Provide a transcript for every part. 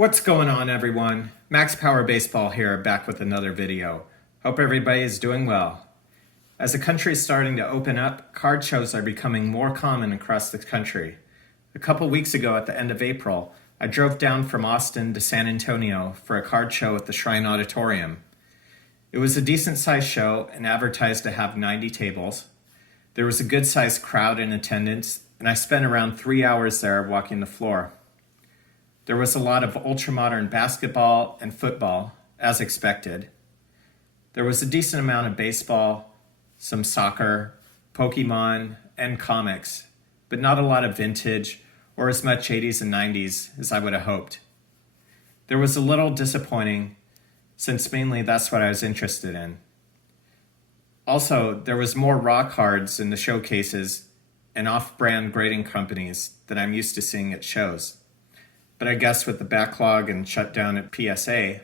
What's going on, everyone? Max Power Baseball here, back with another video. Hope everybody is doing well. As the country is starting to open up, card shows are becoming more common across the country. A couple weeks ago at the end of April, I drove down from Austin to San Antonio for a card show at the Shrine Auditorium. It was a decent-sized show and advertised to have 90 tables. There was a good-sized crowd in attendance, and I spent around 3 hours there walking the floor. There was a lot of ultra-modern basketball and football, as expected. There was a decent amount of baseball, some soccer, Pokemon, and comics, but not a lot of vintage or as much 80s and 90s as I would have hoped. There was a little disappointing, since mainly that's what I was interested in. Also, there was more raw cards in the showcases and off-brand grading companies than I'm used to seeing at shows. But I guess with the backlog and shutdown at PSA,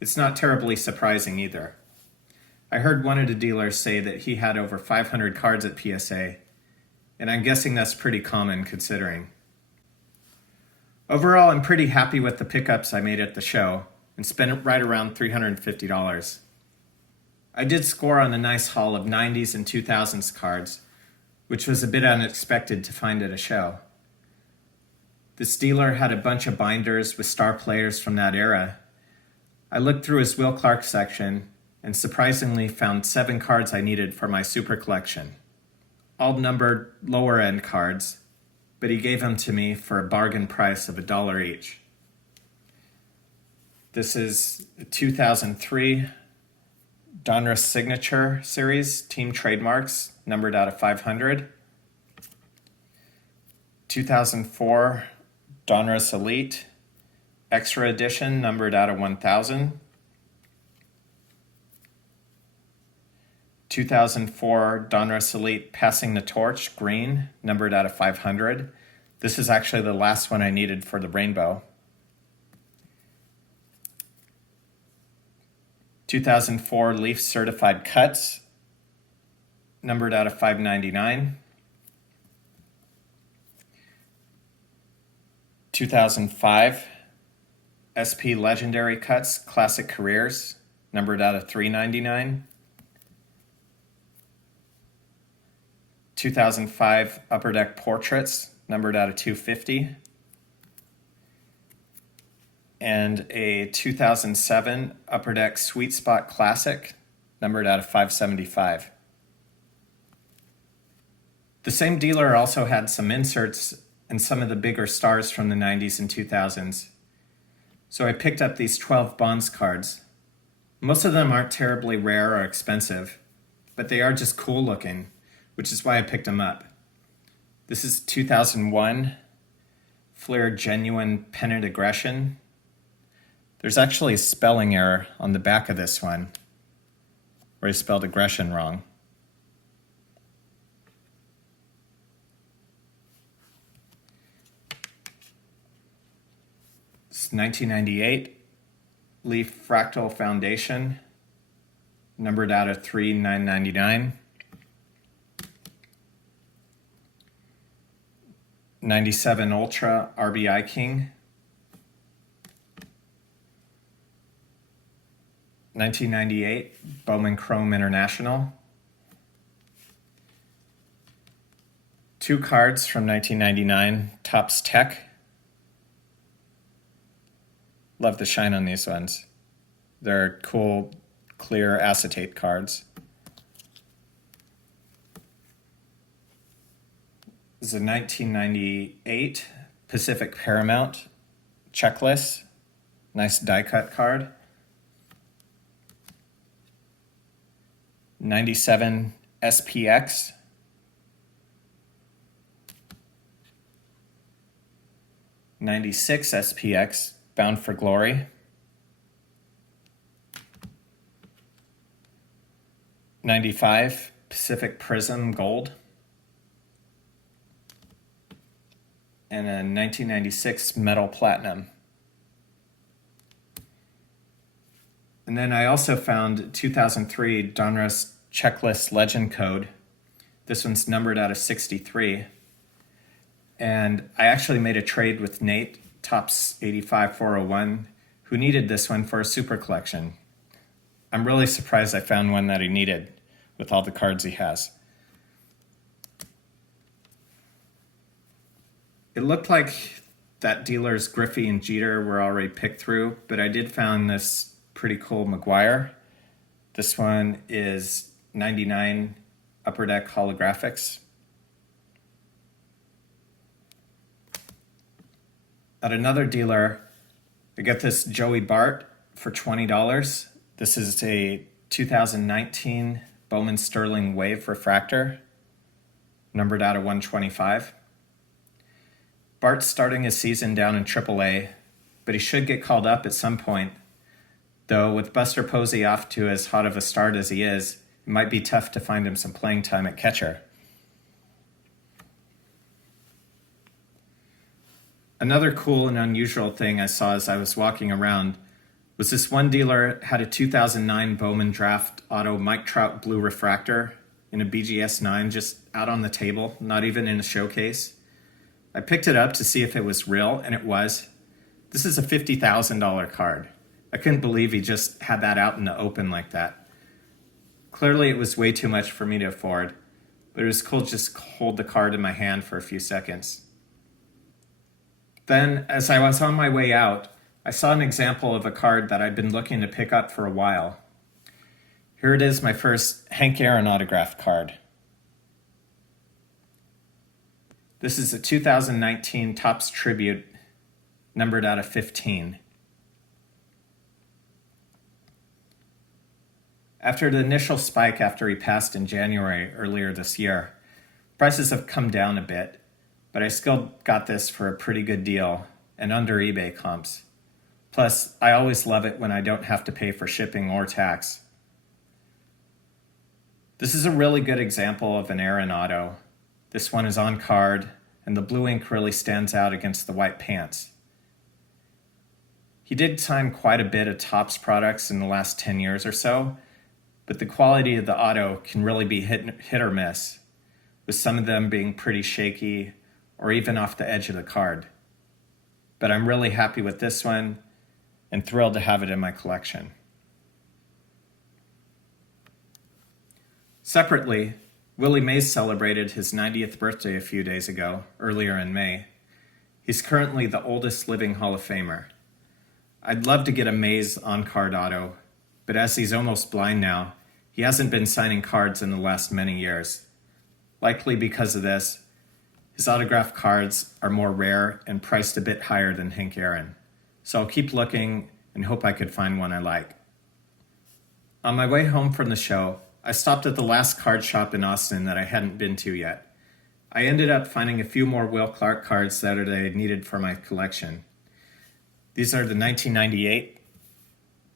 it's not terribly surprising either. I heard one of the dealers say that he had over 500 cards at PSA, and I'm guessing that's pretty common considering. Overall, I'm pretty happy with the pickups I made at the show and spent right around $350. I did score on a nice haul of 90s and 2000s cards, which was a bit unexpected to find at a show. This dealer had a bunch of binders with star players from that era. I looked through his Will Clark section and surprisingly found 7 cards I needed for my super collection. All numbered lower end cards, but he gave them to me for a bargain price of $1 each. This is a 2003 Donruss Signature Series Team Trademarks, numbered out of 500. 2004 Donruss Elite Extra Edition, numbered out of 1000. 2004 Donruss Elite Passing the Torch Green, numbered out of 500. This is actually the last one I needed for the rainbow. 2004 Leaf Certified Cuts, numbered out of 599. 2005 SP Legendary Cuts Classic Careers, numbered out of 399. 2005 Upper Deck Portraits, numbered out of 250. And a 2007 Upper Deck Sweet Spot Classic, numbered out of 575. The same dealer also had some inserts and some of the bigger stars from the 90s and 2000s. So I picked up these 12 Bonds cards. Most of them aren't terribly rare or expensive, but they are just cool looking, which is why I picked them up. This is 2001 Fleer Genuine Pennant Aggression. There's actually a spelling error on the back of this one, where I spelled aggression wrong. It's 1998 Leaf Fractal Foundation, numbered out of 3,999. 97 Ultra RBI King. 1998 Bowman Chrome International. 2 cards from 1999 Topps Tech. Love the shine on these ones. They're cool, clear acetate cards. This is a 1998 Pacific Paramount Checklist. Nice die cut card. 97 SPX. 96 SPX Bound for Glory. 95 Pacific Prism Gold. And a 1996 Metal Platinum. And then I also found 2003 Donruss Checklist Legend Code. This one's numbered out of 63. And I actually made a trade with Nate Topps 85 401, who needed this one for a super collection. I'm really surprised I found one that he needed with all the cards he has. It looked like that dealer's Griffey and Jeter were already picked through, but I did find this pretty cool McGuire. This one is 99 Upper Deck holographics. At another dealer, I got this Joey Bart for $20. This is a 2019 Bowman Sterling Wave Refractor, numbered out of 125. Bart's starting his season down in AAA, but he should get called up at some point. Though with Buster Posey off to as hot of a start as he is, it might be tough to find him some playing time at catcher. Another cool and unusual thing I saw as I was walking around was this one dealer had a 2009 Bowman Draft Auto Mike Trout Blue Refractor in a BGS 9 just out on the table, not even in a showcase. I picked it up to see if it was real, and it was. This is a $50,000 card. I couldn't believe he just had that out in the open like that. Clearly it was way too much for me to afford, but it was cool to just hold the card in my hand for a few seconds. Then, as I was on my way out, I saw an example of a card that I'd been looking to pick up for a while. Here it is, my first Hank Aaron autographed card. This is a 2019 Topps Tribute, numbered out of 15. After the initial spike after he passed in January earlier this year, prices have come down a bit, but I still got this for a pretty good deal and under eBay comps. Plus, I always love it when I don't have to pay for shipping or tax. This is a really good example of an Aaron auto. This one is on card, and the blue ink really stands out against the white pants. He did sign quite a bit of Topps products in the last 10 years or so, but the quality of the auto can really be hit or miss, with some of them being pretty shaky or even off the edge of the card. But I'm really happy with this one and thrilled to have it in my collection. Separately, Willie Mays celebrated his 90th birthday a few days ago, earlier in May. He's currently the oldest living Hall of Famer. I'd love to get a Mays on-card auto, but as he's almost blind now, he hasn't been signing cards in the last many years. Likely because of this, his autographed cards are more rare and priced a bit higher than Hank Aaron. So I'll keep looking and hope I could find one I like. On my way home from the show, I stopped at the last card shop in Austin that I hadn't been to yet. I ended up finding a few more Will Clark cards that I needed for my collection. These are the 1998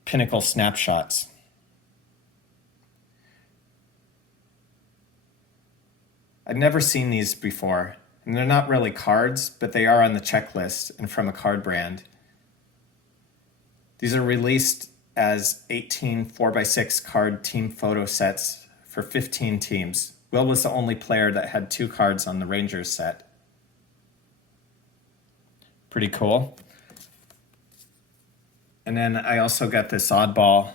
Pinnacle Snapshots. I'd never seen these before, and they're not really cards, but they are on the checklist and from a card brand. These are released as 18 4x6 card team photo sets for 15 teams. Will was the only player that had 2 cards on the Rangers set. Pretty cool. And then I also got this oddball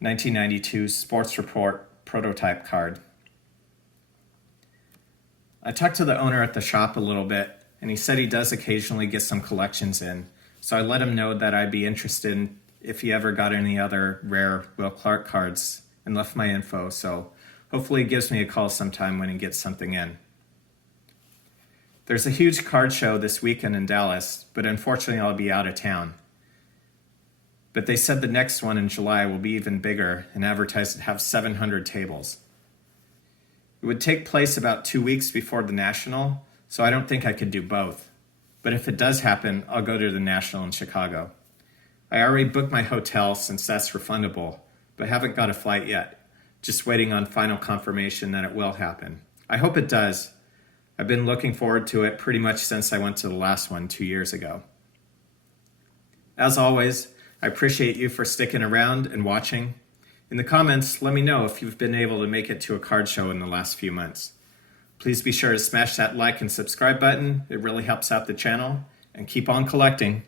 1992 Sports Report prototype card. I talked to the owner at the shop a little bit, and he said he does occasionally get some collections in, so I let him know that I'd be interested if he ever got any other rare Will Clark cards and left my info, so hopefully he gives me a call sometime when he gets something in. There's a huge card show this weekend in Dallas, but unfortunately I'll be out of town. But they said the next one in July will be even bigger and advertised to have 700 tables. It would take place about 2 weeks before the National, so I don't think I could do both. But if it does happen, I'll go to the National in Chicago. I already booked my hotel since that's refundable, but haven't got a flight yet. Just waiting on final confirmation that it will happen. I hope it does. I've been looking forward to it pretty much since I went to the last one 2 years ago. As always, I appreciate you for sticking around and watching. In the comments, let me know if you've been able to make it to a card show in the last few months. Please be sure to smash that like and subscribe button. It really helps out the channel. and keep on collecting.